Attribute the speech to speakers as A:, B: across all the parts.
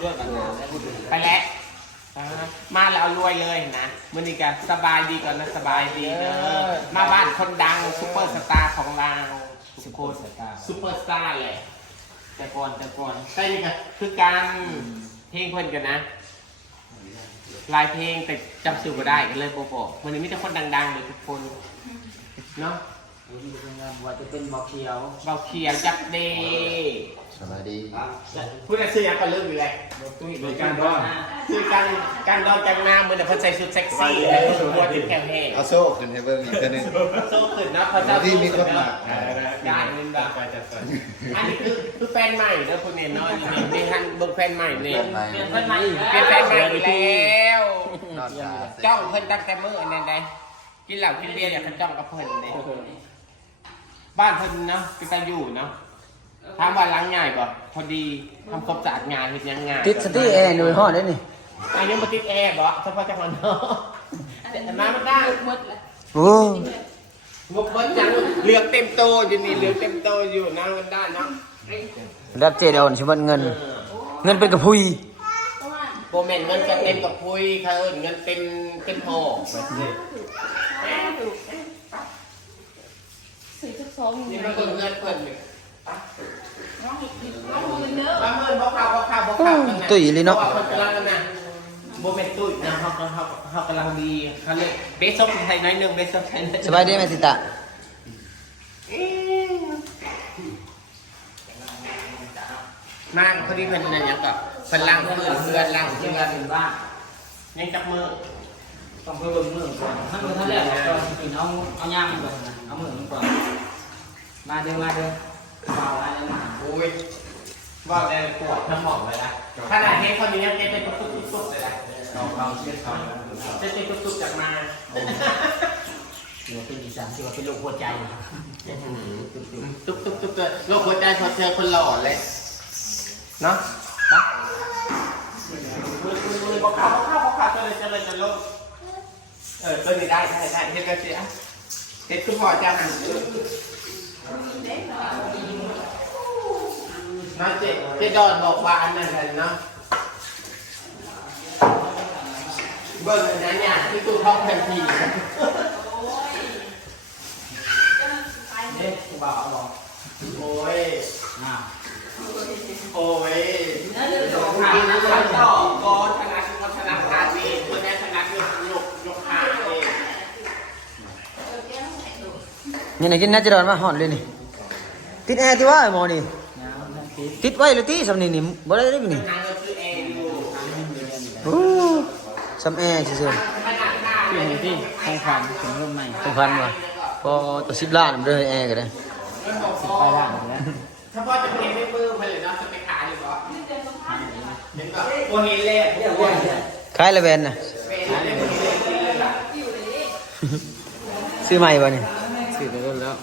A: พื่อกัน
B: ไปแล้วมาแล้วเอารวยเลยนะมื้อนี้ก็สบายดีก่อนนะสบายดีเด้อมาบ้านคนดังซุปเปอร์สตาร์ของเราซุปเปอร์สตาร์เลยแต่ก่อนใช่นี่ก็คือการเพลงเพิ่นกันนะลายเพลงแต่จำชื่อบ่ได้กันเลยโปะวันนี้มีแต่คนดังๆเลยทุกคนเนาะ
A: ว่าจะเป็นบอกเขียว
B: จักเด
C: สวัสดี
B: พูดแต่ซื้อยังก็เลิกอยู่เลย
A: โดยการร้อน
B: คือการดอนจังหน้ามือแต่เพิ่นใส่ชุดเซ็กซี่เลยตัวติดแคมแห้ง
C: เอาโซ่ขึ้นให้เบิ่งอีกตัวนึง
B: โซ่ขึ้นนะเขาจะ
C: ที่มีคนหมัก
B: ได้เงินแบบอันนี้คือแฟนใหม่เด้อคุณเนนเนาะนี่ท่านเบิ่งแฟนใหม่เนี่ยเป็นแฟนใหม่แล้วจ้องเพิ่นตั้งแต่มื้ออันนั้นได้กินเหล้ากินเบียร์เนี่ยเพิ่นจ้องกับเพิ่นเด้บ้านเพิ่นเนาะเป็นตาอยู่เนาะถามว่าล้างง่ายบ่พอดีทำความสะอาดงานเฮ็ดยังง่าย
D: ติดสติแอร์หน่วยห่อได้นี่
B: อายังบ่ติดแอร์บ่เฉพาะจังหวัดเนาะน้ำมันได้
D: โอ้
B: งบเบิ้ลจังเหลืองเต็มโตอยู่นี่เหลืองเต็มโตอยู่น้ำมันได้เนาะ
D: รับเจดอนชิบันเงินเป็นกระพุย
B: โบเมนเงินเต็มกับพุยค่ะเงินเต็มเป็นห่อนี่มันเงินเพิ่นนี่ประเมินบ่ข่าว
D: ตุ้ยเลยเนาะ
B: คนกำลังนะโบเมนตุ้ยนะเขากำลังดีเขาเรียกเบสซอฟไทยน้อยนึงเบสซอฟไทย
D: สบายดีไหมสิตา
B: นั่งพอดีเพิ่นนั่นยังกับเพิ่นล้างเพื่อนล้างเพื่อนบ้านยังจับมือ
A: ต้องเพิ่มมือก่อนท่านแรกก็กินเอาย่างมันก่อนเอามือมันก่อนมาเด้อเบาอะไรมา
B: โอ้ยว่าแต่ปวดทั้งหมดเลยนะขนาดเฮ็ดคนนี้ยังเป็นตุ๊บเลยนะเราเชื่อเขาจะเป็นตุ๊บจากมา
A: เดี๋ยวเป็นอีสานที่ว่าเป็นโรคหัวใจ
B: ตุ๊บโรคหัวใจพอเจอคนหล่อเลยเนาะบอกข่าวจะเลยจะลงตัวนี้ได้เฮ็ดกันเสียเฮ็ดคุณพ่อจ้าหันน้าเจดอนบอกว่าอันนั้นเลยเนาะเบิ้ลอันนั้นเนี่ยที่ตู้ท้องทันที
A: เด็กบ่าวบอก
B: โอ้ยโอ้ย
A: กินนะจ๊ะ
B: ต่อก้อนชนะการเองคนนี้ชนะยกขาเอง
D: นี่ไหนกินน่าจะโดนมาห่อนเลยนี่ติดแอร์ที่ว่าไอ้หมอนี่ติดไว้เลยที่สำนีนี่บ่ได้ได้นี่โอ้สำแอร์เฉย
A: ๆที่นี่ที่ของขวัญถึงรุ่นใหม่
D: ของพันว่ะพอตัว10 ล้านมันได้แอร์ก็ได้
A: 10 ล้านแล้ว
B: ถ้าพ่อจะเป็นไม่ปื้มไปเลยเนาะจะไปขายอยู่บ่เห็นป่ะโมเห็นเลย
D: ขายละแวนน่ะซื้อใหม่ป่ะนี่
A: ซื้อไปแล้ว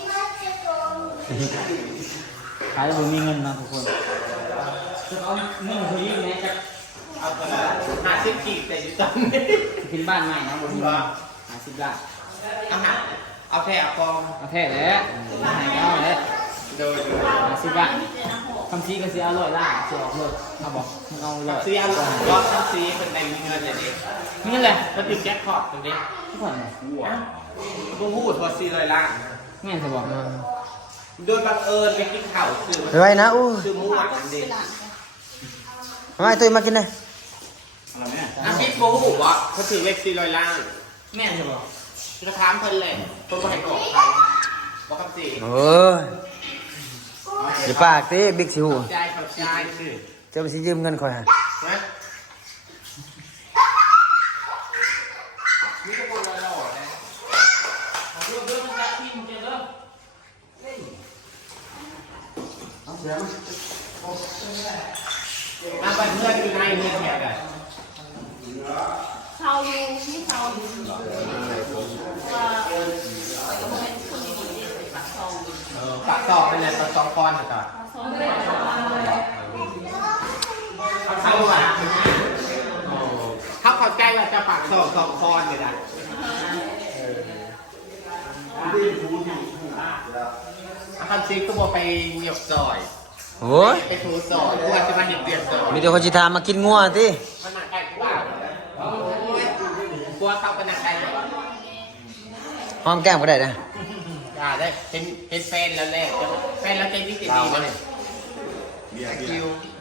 A: ขายแล้วมีเงินนะทุกคนจะเอาเงินที่ไหนจะ
B: เอา50 กีบแต่อยู่ตอนนี้
A: กินบ้านใหม่นะผม50 ล้าน
B: เอาแท้เอากอง
A: เอาแท้แล้วเอาแล้ว
B: โดย
A: 50 ล้านคำชี้ก็ซื้อ100 ล้านซื้อออกเลยเอาบอกเอาเลย
B: ซื้อเอารอบซื้อเป็นในเงินอย่างนี้
A: นี่แหละ
B: ก็ติดแจ็คพอตตรงนี้
A: ทุกคนเลย
B: กูพูดพอ400 ล้าน
A: ง่ายจะบอก
B: โดยบังเอิญไปกินข้าว
D: ซื้อไว้นะอู้
B: ซื้อหมูหวานเด็ก
D: มาตัวมากินเลย
B: อาชีพโบหูวะเขาถือเลข400 ล้าน
A: แม่จะบอก
B: จะถามเพิ่นเลยเพิ่นก็ให้บอกใครบอกคำสี่
D: โอ้ยอย่าปากสิบิ๊กซิว
B: เข้าใจสิ
D: จะไปซื้อยืมเงินคอยฮะ
B: นี่ก็คนละหล่อเลยเรื่องมันจะพิมพ์เจอเด้อมาไปเพื่อนอยู่ในเมืองแขกอะ
E: ชาวยูที่ชาวยูว่า
B: ปากซอกเป็นอะไรปากซอกก้อนเหรอครับเข้ามาเข้าใจว่าจะปากซอก2 ก้อนเลยนะคำซีก็บอกไปเหยียบซอย
D: โอ้ย
B: ไปถูสอนกูว่าจะมาเห็นเดือดสอน
D: มีแต่คนจิทามมากินงัวติ
B: มันหนักไก่กูเปล่าโอ้ยกลัวเข้าไปหนักไก่เลย
D: หอมแก้มก็ได้นะ
B: อย่าได้เห็นแฟนแล้วแหละแฟนแล้วใจดีใจดีมาเลยคิว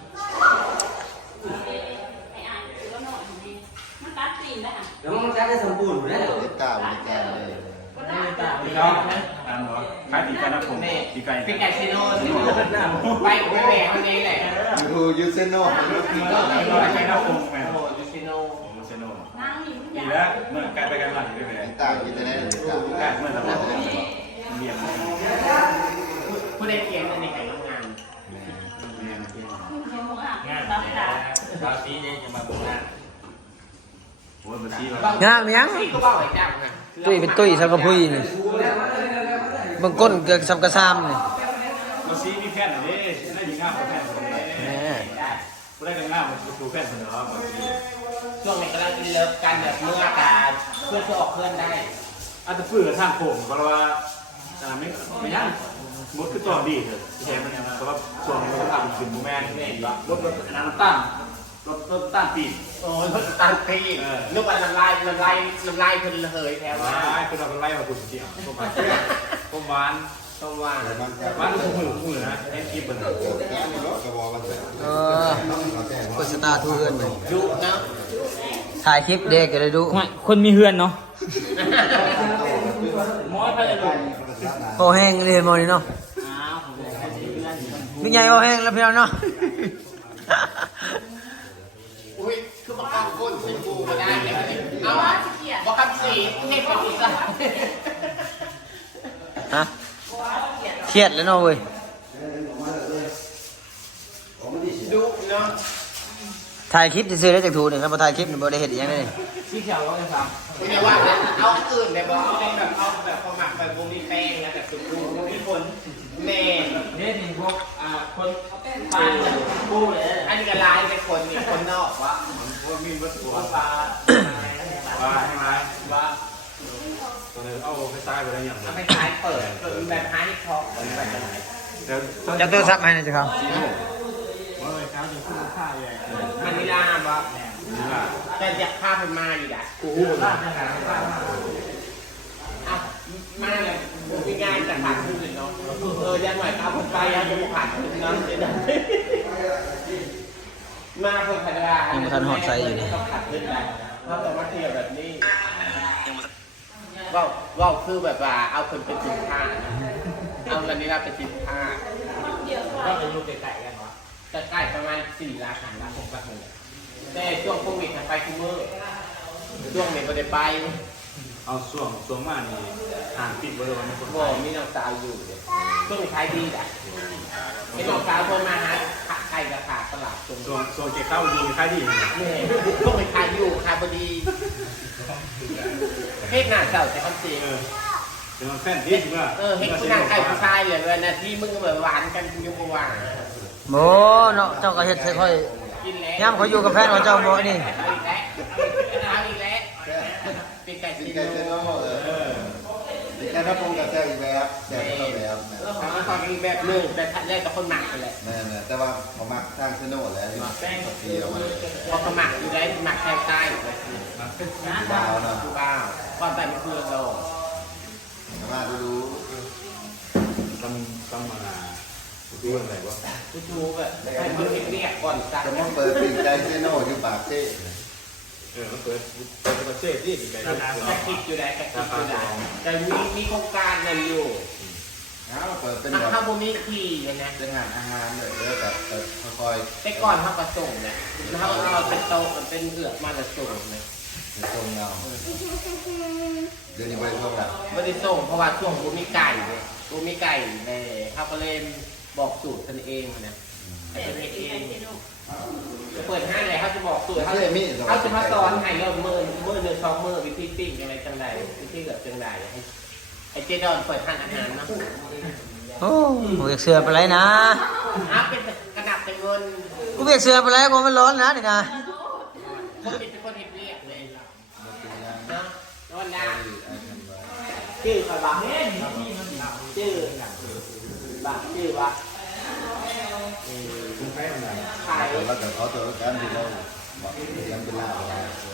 E: มันตัดตีนได้ค่ะ
A: เดี๋ยวมันจะได้สมบูรณ์ได้เหรอ
C: เล็บกล้าบริการเลย
E: ก็ได้
F: พี่น้องขายปีกไก่นะผม
B: นี่
F: ปีกไก่
B: เป็นไก่ซีโน่ไปกับแม่คนนี้แหละ
C: ยูยูเซโน่
F: ปีกไก่นะผมแม่
B: โอ้ยูซิโน่
F: ผมเซโน่
E: นั่งอยู่ทุกอ
F: ดี
E: ย่าง
F: แล้วเมื่อไก่ไปกันมาอยู่ด้วย
C: ต่างกินได้เล็บกล้า
F: ไก่เมื่อตะวันเมียน
B: ผู้ใดเกียนอันนี้ไก่งาม
F: เมียน
E: เห็นหัวอ่ะตัดตา
F: บางทีเนี่ยจะมาบุกหน้าโอ้ยบางทีแบบ
D: งามยัง
B: นี่ก็ว่าไอ้เจ้าไง
D: ตุ้ยเป็นตุ้ยสังกะพุยนี่บางก้นเกือกสังกะซามนี่
F: บางทีมีแฟนอะไรได้ยิงง่ามกับแฟนคนไหน
D: แหม
F: กูได้กันง่ามกูแฟนคนเดียวบางที
B: ช่วงนี้กำลังเลิฟกันแบบเมื่อการเพื่อนจะออกเพื่อนได้
F: อาจจะฝืนทางโค้งเพราะว่าไม่ยังมดคือตัวดีเถอะแค่มันเพราะว่าช่วงนี้มันทำถึงแม่นี่ละรถน้ำตั้งรถตั้งปี
B: โอ้ยตามปีนึกว่าน้ำลายเพิ่นระเหยแถว
F: ว้า
B: ว่า
F: ยคือเราเป็นไล่มาคุณจริงผมหวาน
B: ต้องว่า
F: หวานมือนะเอ็นคีบเป็น
C: กระบอกมันเป็น
D: เออโฆษณาทุเรือนเลย
B: ดุนะ
D: ถ่ายคลิปเด็กก็ได้ดู
A: คนมีเฮือนเนาะมอยไปเลยลูก
D: โอแห้งเลยมอนี่เนาะ
A: อ้าวผมเลยให้เฮือน
D: มีไงโอแห้งแล้วพี่น้องเนาะ
B: อุ้ยคือมาก้าวก้นใส่กูมาได้เลยเอา
E: ว่าสิเกียร
B: บอกคำสีให้เป็นอีกแล้ว
D: ฮะเครียดแล้วเนาะเว้ย
B: ดุเนาะ
D: ถ่ายคลิปจะซื้อได้จากทูนี่ครับพอถ่ายคลิปนี่บ่ได้เห็นอีหยังเลย
A: สีเขียวว่าไงฟัง
B: ไม่ได้ว่าเอาอื่นเลยบอกเอาแบบความหมักแบบโมมีแป้งนะแบบสุกุโมมีคนแม่
A: เนี่ยนี่พวกคนปลาปูเลย
B: อันนี้ก็ลายเป็นคนเนี่ยคนนอกวะ
F: ว่ามีวัตถุ
A: ปลา
F: ว่าให้ไหม
A: ว่า
F: ตอนนี้เอาไปใต้ไปแล้วอย่าง
B: เอาไปขายเปิดแบบฮาร์ดคอร์แบบไหน
F: เดี๋ยว
D: จะตัวซับให้นะจ๊ะครับ
F: ว่าไปค้าจะขึ้นค่าใหญ่
B: มันนี่ล่าบ่
F: นี่ล่ะ
B: จะอยากพาเพิ่นมาอยู่อ่ะ
F: กูหูล่ะ
B: อ้าวมาเลยมีงานจากขาดทุนเลยเนาะยังหน่อยเอาเพิ่นไปยังจะขาดทุนเนาะเดี๋ยวมาเพิ่นพัฒนาต้องขาดทุนได้เพราะแต่ว่าเที่ยวแบบนี้ว่าคือแบบว่าเอาคนเป็นสินค้าเอาเงินนี้เราเป็นสินค้า
E: เดี๋ยว
A: ก็จะอยู่ไกลๆกันวะ
B: จะใกล้ประมาณ4 ล้าน3 ล้าน6 ล้านเลยแต่ช่วงโควิดไปทุกมื้อช่วงนี้ไม่ได้ไป
F: เอาช่วงมานี่ห่างปิดไว้เลยวันนี้คน
B: บ่มีน้องสาวอยู่เลยช่วงนี้ขายดีอ่ะไอ้น้องสาวโทรมาหาไก่กับขาตลาดตรง
F: ช่วงเก็บข้าวดีค่ายดี
B: นี่ช่วงนี้ขายอยู่ขายพอดีเฮ็ดหน้าเจ้าแต่คำจริง
F: เดี๋ยวมันแฟนที่ว่า
B: เฮ็ดผู้นางไก่ผู้ชายเลยเวลาที่มึงก็แบบหวานกันกูยังบ่ว่า
D: โมเนาะเจ้าก็เฮ็ดค่อย
B: กินแล้ว
D: ย่ำเขาอยู่กับแฟนของเจ้าบ่นี่
B: เอาอีกแล้วเป็นไก่
C: กิ
B: ซี
C: นไก่เซ
B: โน่
C: โน่แค่ถ้าปรุงกับแซ่บอีกแบบแซ่บคนละแบบ
B: ทำมาตอนนี้แบบหนึ่งแต่ทัดแรกกับคนหมักไปเลย
C: นั่นแหละแต่ว่าเขามักสร้างเซโน่แล้วที่ทีเรามา
B: พอเขาหมักอยู่ได้หมักแทงใต้
C: ดาวเนาะ
B: คือบ้าความใต้เป็นเพื่อนเรา
C: มาดู
F: ต้องมาดูอะไรวะ
B: ทูบแบบให้มันเรียกก่อนสั่ง
C: จะมาเปิดปิ่งไก่เซโน่อยู่ปากเซ่
F: มันเปิดประเทศที่ไกล
B: แต่คิดอยู่ได้แต่คิดอยู่ได้แต่มีโครงการนั่นอยู่
C: แล้วเปิดเป็น
B: ถ้า
C: แบบ
B: เขาบ่มีที่เลยนะ
C: เป็นงานอาหารเลยแบบคอย
B: แต่ก่อนเขาก็ส่งนะแล้วเขาเอาเป็นโต๊ะเป็นเอือกมาแล้วส่งนะ
C: ทรงเงาเดี๋ยวนี้ไปทรงแบบ
B: ไม่ได้ส่งเพราะว่าช่วงบ่มีไก่เนี่ยบ่มีไก่เลยเขาก็เลยบอกสูตรตนเองนะให้เป็นเองเปิดห้างเลยเขาจะบอกสูตรเขาจะมาสอนให้เริ่มมือหนึ่ง2 มื้อวิธีปิ้งอะไรจังใดวิธีแบบจังใดให้เจดอนเปิดร้านอาหารเนาะ
D: โอ้โหอยากเสือไปไรนะ
B: เป็นกระดับเป็นเงิน
D: กูอยากเสือไปไรกูมันร้อนนะนี่นะ
B: คนเป็นคนเห็นเรียกเลยเนาะร้อนดาชื่ออะไรบ้างชื่อบ้างชื่อว่าขาย
C: แล้วก็ขอตัวกันที่เราบอกยังเป็นลาบอะไร